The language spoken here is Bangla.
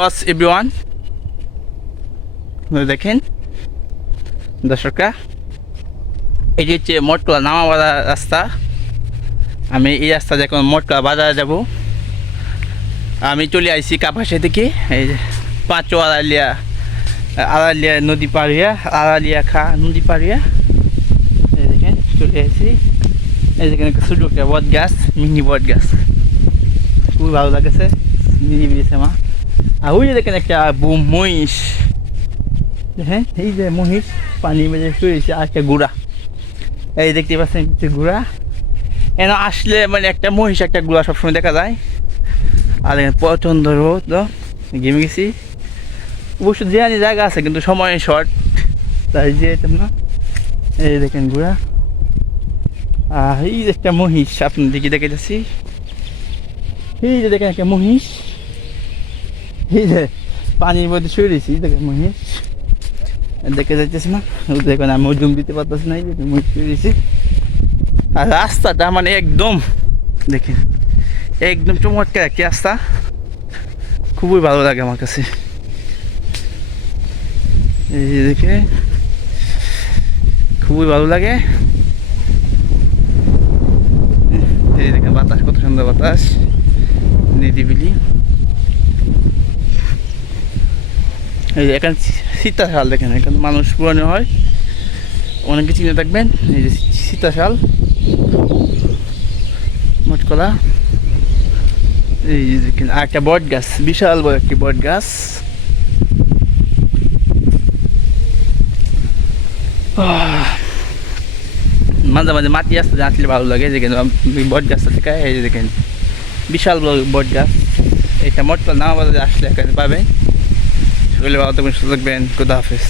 বাস এভরিওয়ান দেখেন দর্শকরা এটি হচ্ছে মটকলা নামা বাজার রাস্তা। আমি এই রাস্তা দিয়ে মটকলা বাজারে যাব। আমি চলে আইছি কাপাসে থেকে। এই পাঁচো আড়ালিয়া আড়ালিয়া নদী পাড়িয়া আড়ালিয়া খা নদী পাড়িয়া এই দেখেন, চলে আইছি। এই দেখেন ছোটো বট গাছ মিনি বট গাছ খুবই ভালো লাগেছে নিরিবিলি শ্যামা আর ওই যে দেখেন একটা মহিষ। হ্যাঁ এই যে মহিষ পানি মেজে শুয়েছে আর একটা গুড়া। এই দেখতে পাচ্ছেন একটা গুড়া। এন আসলে মানে একটা মহিষ, একটা গুড়া সবসময় দেখা যায়। আর এখানে প্রচণ্ড রোদ, তো গেছি। অবশ্য আনি জায়গা আছে, কিন্তু সময় শর্ট তাই যে না, এই দেখেন গুড়া। আর এই একটা মহিষ আপনার দিকে দেখে যাচ্ছি এই যে দেখেন একটা মহিষ। এই যে পানির মধ্যে শুয়ে দেখেন মহিষ দেখে যাইতেছে না ও দেখেন আমি জুম দিতে পারতেছি না, এই যে আর রাস্তাটা মানে একদম, দেখেন, একদম চমৎকার একটি রাস্তা। খুবই ভালো লাগে আমার কাছে। এই দেখে, খুবই ভালো লাগে। এই বাতাস, কত সুন্দর বাতাস, নিরিবিলি। এই যে এখানে সীতাশাল দেখেন, এখানে মানুষ পুরানো হয়। অনেকে চিনে থাকবেন, এই যে সীতাশাল মোটকলা এই আর একটা বট গাছ, বিশাল বড় একটি বট গাছ। মাঝে মাঝে মাটি আসতে আসলে ভালো লাগে যেখানে বট গাছটা থেকে এই যে দেখেন, বিশাল বড় বট গাছ। এটা মোটকলা নামাবাজারে আসলে এখানে পাবেন। সকলে ভালো থাকবেন সুস্থ থাকবেন খুদা হাফেজ।